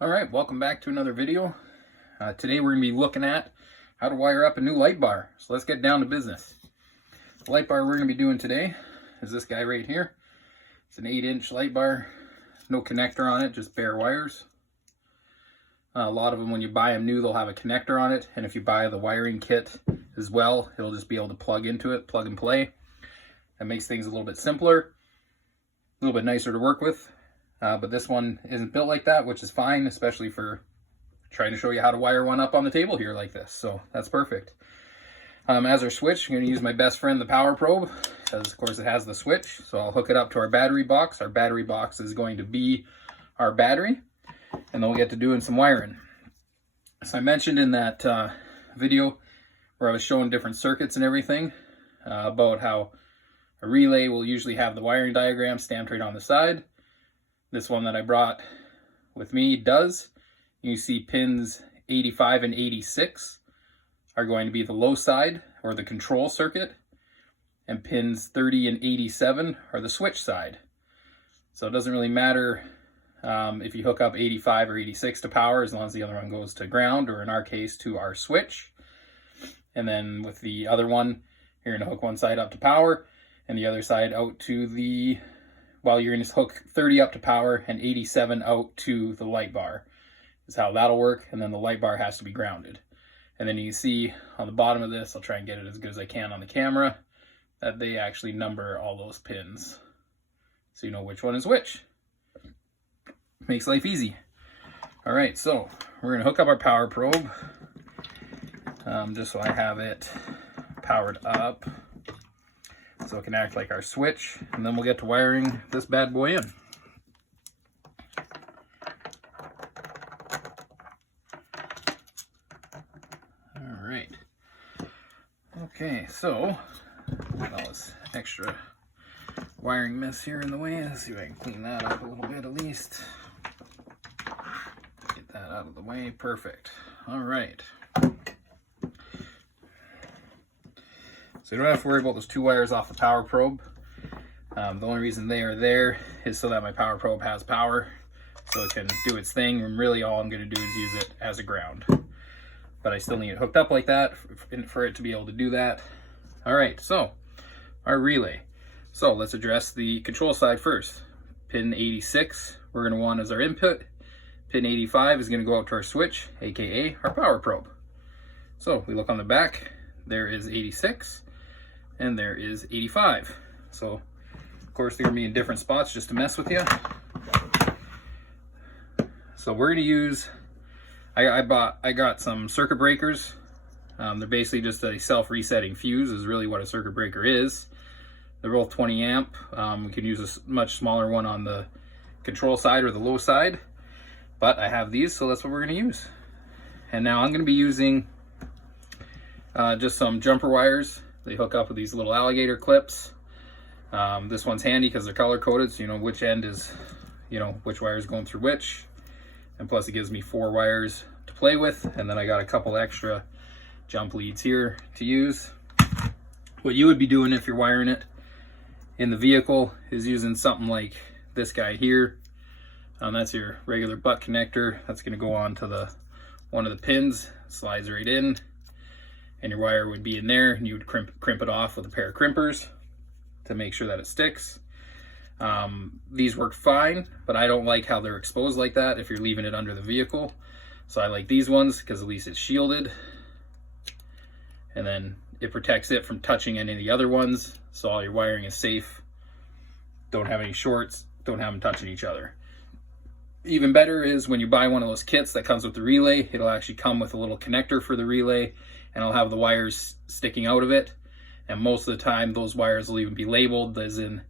All right, welcome back to another video. Today we're going to be looking at how to wire up a new light bar. So let's get down to business. The light bar we're going to be doing today is this guy right here. It's an 8-inch light bar, no connector on it, just bare wires. A lot of them, when you buy them new, they'll have a connector on it, and if you buy the wiring kit as well, it'll just be able to plug into it, plug and play. That makes things a little bit simpler, a little bit nicer to work with. But this one isn't built like that, which is fine, especially for trying to show you how to wire one up on the table here like this. So that's perfect. As our switch, I'm going to use my best friend, the power probe, because of course it has the switch. So I'll hook it up to our battery box. Our battery box is going to be our battery, and then we'll get to doing some wiring. So I mentioned in that video where I was showing different circuits and everything about how a relay will usually have the wiring diagram stamped right on the side. This one that I brought with me does. You see pins 85 and 86 are going to be the low side, or the control circuit, and pins 30 and 87 are the switch side. So it doesn't really matter if you hook up 85 or 86 to power, as long as the other one goes to ground, or in our case to our switch. And then with the other one, you're going to hook one side up to power and the other side out to the, well, you're going to hook 30 up to power and 87 out to the light bar is how that'll work. And then the light bar has to be grounded. And then you see on the bottom of this, I'll try and get it as good as I can on the camera, that they actually number all those pins, so you know which one is which. Makes life easy. All right, so we're going to hook up our power probe, just so I have it powered up, so it can act like our switch, and then we'll get to wiring this bad boy in. All right. Okay, so all this extra wiring mess here in the way. Let's see if I can clean that up a little bit at least. Get that out of the way. Perfect. All right. So you don't have to worry about those two wires off the power probe. The only reason they are there is so that my power probe has power, so it can do its thing, and really all I'm going to do is use it as a ground. But I still need it hooked up like that for it to be able to do that. All right, so our relay. So let's address the control side first. Pin 86 we're going to want as our input. Pin 85 is going to go out to our switch, aka our power probe. So we look on the back, there is 86. And there is 85. So, of course, they're going to be in different spots just to mess with you. So we're going to use, I got some circuit breakers. They're basically just a self-resetting fuse is really what a circuit breaker is. They're both 20 amp. We can use a much smaller one on the control side or the low side. But I have these, so that's what we're going to use. And now I'm going to be using just some jumper wires. They hook up with these little alligator clips. This one's handy because they're color coded, so you know which end is, which wire is going through which. And plus it gives me 4 wires to play with. And then I got a couple extra jump leads here to use. What you would be doing if you're wiring it in the vehicle is using something like this guy here. That's your regular butt connector. That's going to go on to one of the pins, slides right in. And your wire would be in there, and you would crimp it off with a pair of crimpers to make sure that it sticks. These work fine, but I don't like how they're exposed like that if you're leaving it under the vehicle. So I like these ones because at least it's shielded. And then it protects it from touching any of the other ones, so all your wiring is safe. Don't have any shorts, don't have them touching each other. Even better is when you buy one of those kits that comes with the relay, it'll actually come with a little connector for the relay, and I'll have the wires sticking out of it. And most of the time those wires will even be labeled, as in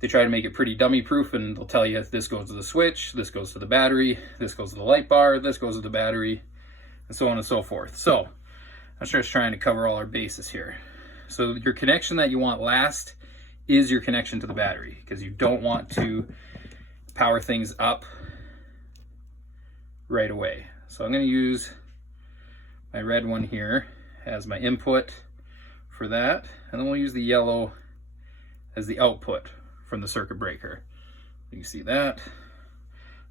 they try to make it pretty dummy proof, and they'll tell you if this goes to the switch, this goes to the battery, this goes to the light bar, this goes to the battery, and so on and so forth. So I'm just trying to cover all our bases here. So your connection that you want last is your connection to the battery, because you don't want to power things up right away. So I'm going to use my red one here as my input for that, and then we'll use the yellow as the output from the circuit breaker. You can see that.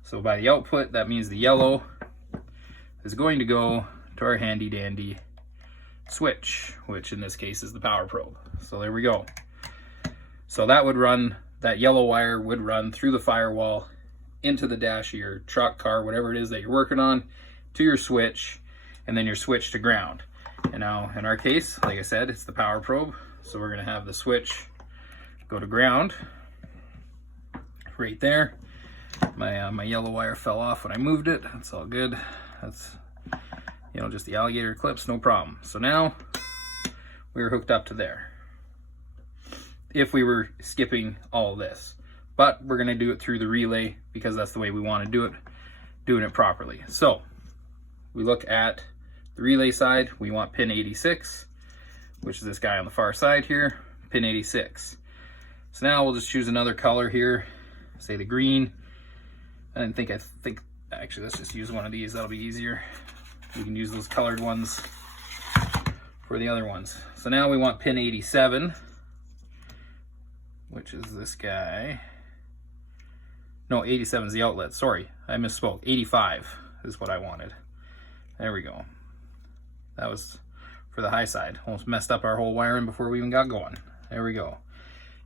So by the output, that means the yellow is going to go to our handy dandy switch, which in this case is the power probe. So there we go. So that would run, that yellow wire would run through the firewall into the dash of your truck, car, whatever it is that you're working on, to your switch, and then your switch to ground. And now in our case, like I said, it's the power probe. So we're gonna have the switch go to ground right there. My yellow wire fell off when I moved it. That's all good. That's, you know, just the alligator clips, no problem. So now we're hooked up to there. If we were skipping all of this, but we're gonna do it through the relay because that's the way we want to do it, doing it properly. So we look at the relay side, we want pin 86, which is this guy on the far side here, pin 86. So now we'll just choose another color here, say the green. I think actually let's just use one of these, that'll be easier. We can use those colored ones for the other ones. So now we want pin 87, which is this guy. No, 87 is the outlet, sorry, I misspoke. 85 is what I wanted. There we go. That was for the high side. Almost messed up our whole wiring before we even got going. There we go.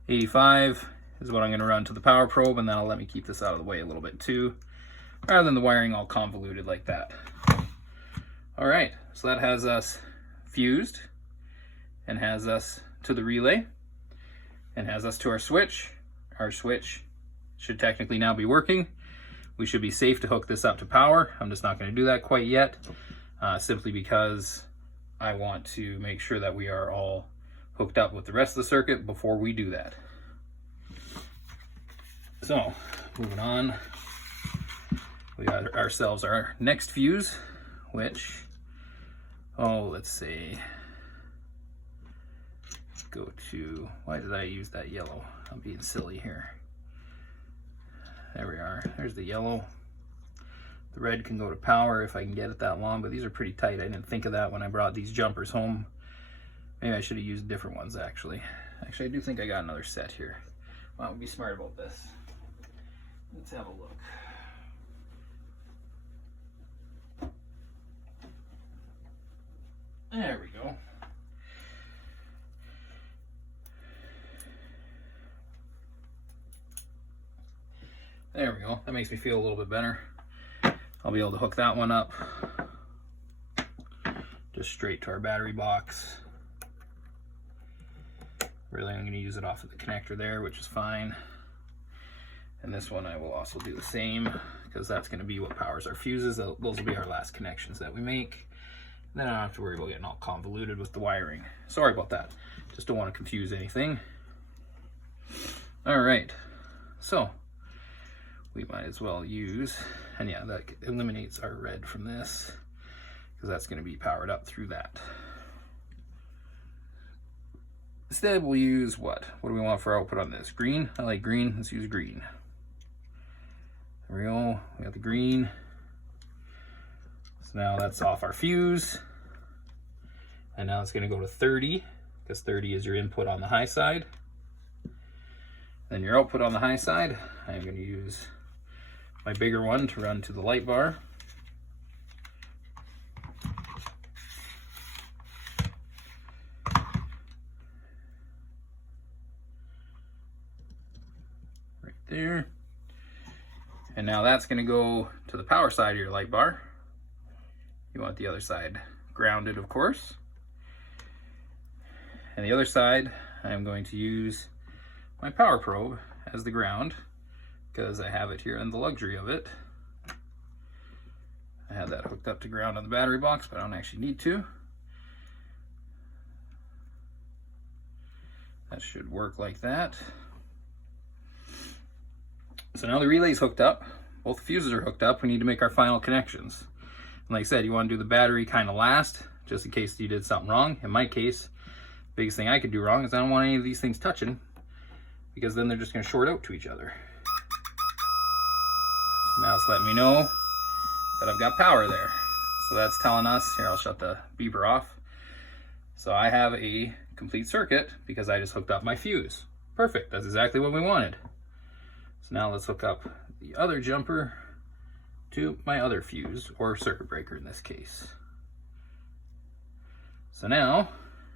85 is what I'm gonna run to the power probe, and that'll let me keep this out of the way a little bit too, rather than the wiring all convoluted like that. All right, so that has us fused and has us to the relay and has us to our switch. Our switch should technically now be working. We should be safe to hook this up to power. I'm just not going to do that quite yet, simply because I want to make sure that we are all hooked up with the rest of the circuit before we do that. So, moving on, we got ourselves our next fuse, which, let's see, go to, why did I use that yellow? I'm being silly here. There we are, there's the yellow. The red can go to power if I can get it that long, but these are pretty tight. I didn't think of that when I brought these jumpers home. Maybe I should have used different ones actually. Actually, I do think I got another set here. Why don't we be smart about this? Let's have a look. There we go. There we go. That makes me feel a little bit better. I'll be able to hook that one up just straight to our battery box. Really, I'm going to use it off of the connector there, which is fine. And this one I will also do the same, because that's going to be what powers our fuses. Those will be our last connections that we make. Then I don't have to worry about getting all convoluted with the wiring. Sorry about that. Just don't want to confuse anything. All right. So we might as well use, and yeah, that eliminates our red from this, because that's going to be powered up through that. Instead, we'll use what? What do we want for output on this? Green? I like green. Let's use green. There we go. We got the green. So now that's off our fuse. And now it's going to go to 30, because 30 is your input on the high side. Then your output on the high side, I'm going to use my bigger one to run to the light bar. Right there. And now that's going to go to the power side of your light bar. You want the other side grounded, of course. And the other side, I'm going to use my power probe as the ground, because I have it here and the luxury of it. I have that hooked up to ground on the battery box, but I don't actually need to. That should work like that. So now the relay's hooked up, both the fuses are hooked up, we need to make our final connections. And like I said, you want to do the battery kind of last, just in case you did something wrong. In my case, the biggest thing I could do wrong is I don't want any of these things touching, because then they're just going to short out to each other. So now it's letting me know that I've got power there. So that's telling us, here I'll shut the beeper off. So I have a complete circuit because I just hooked up my fuse. Perfect, that's exactly what we wanted. So now let's hook up the other jumper to my other fuse, or circuit breaker in this case. So now,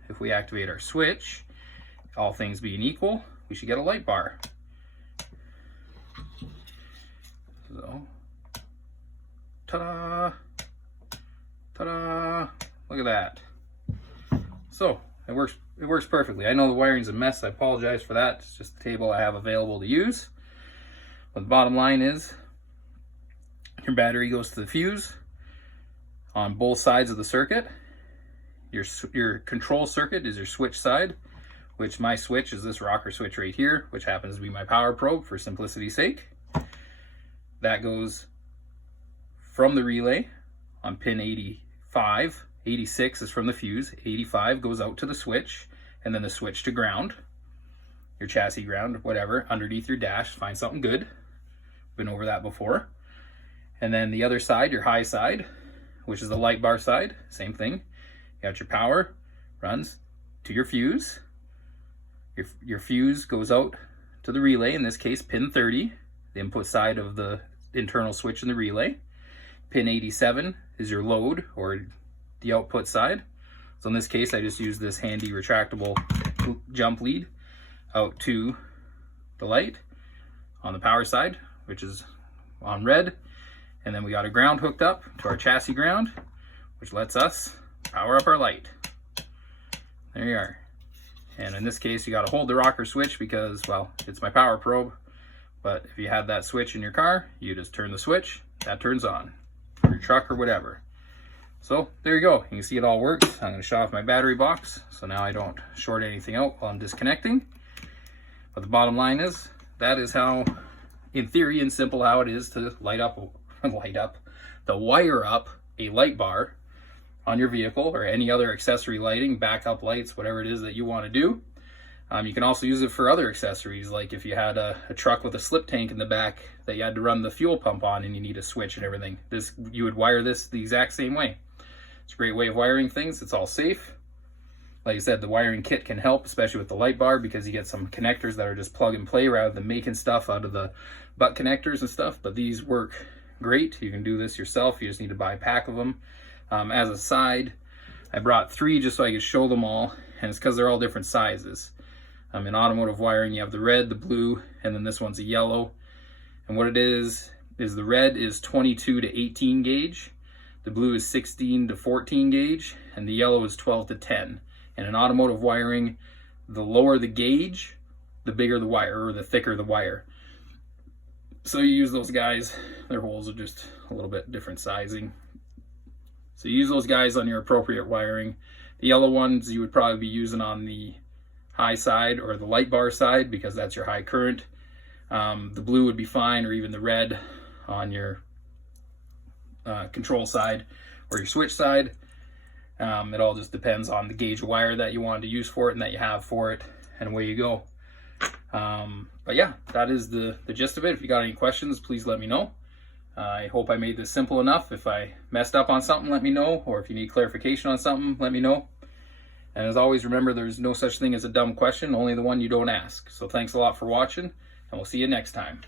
if we activate our switch, all things being equal, we should get a light bar. So, ta-da! Ta-da! Look at that. So, it works perfectly. I know the wiring's a mess. I apologize for that. It's just the table I have available to use. But the bottom line is, your battery goes to the fuse on both sides of the circuit. Your control circuit is your switch side, which my switch is this rocker switch right here, which happens to be my power probe for simplicity's sake. That goes from the relay on pin 85. 86 is from the fuse. 85 goes out to the switch, and then the switch to ground. Your chassis ground, whatever, underneath your dash. Find something good. Been over that before. And then the other side, your high side, which is the light bar side, same thing. You got your power, runs to your fuse. Your fuse goes out to the relay, in this case pin 30, the input side of the internal switch in the relay. Pin 87 is your load, or the output side. So in this case, I just use this handy retractable jump lead out to the light on the power side, which is on red. And then we got a ground hooked up to our chassis ground, which lets us power up our light. There you are. And in this case, you got to hold the rocker switch because, well, it's my power probe. But if you had that switch in your car, you just turn the switch, that turns on, for your truck or whatever. So there you go. You can see it all works. I'm going to shut off my battery box, so now I don't short anything out while I'm disconnecting. But the bottom line is, that is how, in theory and simple, how it is to wire up a light bar on your vehicle, or any other accessory lighting, backup lights, whatever it is that you want to do. You can also use it for other accessories, like if you had a truck with a slip tank in the back that you had to run the fuel pump on and you need a switch and everything. You would wire this the exact same way. It's a great way of wiring things. It's all safe. Like I said, the wiring kit can help, especially with the light bar, because you get some connectors that are just plug and play rather than making stuff out of the butt connectors and stuff. But these work great. You can do this yourself. You just need to buy a pack of them. As a side, I brought 3 just so I could show them all, and it's because they're all different sizes. In automotive wiring, you have the red, the blue, and then this one's a yellow. And what it is the red is 22 to 18 gauge, the blue is 16 to 14 gauge, and the yellow is 12 to 10. And in automotive wiring, the lower the gauge, the bigger the wire, or the thicker the wire. So you use those guys. Their holes are just a little bit different sizing. So you use those guys on your appropriate wiring. The yellow ones you would probably be using on the high side or the light bar side, because that's your high current. The blue would be fine, or even the red on your control side or your switch side. It all just depends on the gauge of wire that you want to use for it and that you have for it, and away you go. But yeah, that is the gist of it. If you got any questions, please let me know. I hope I made this simple enough. If I messed up on something, let me know. Or if you need clarification on something, let me know. And as always, remember, there's no such thing as a dumb question, only the one you don't ask. So thanks a lot for watching, and we'll see you next time.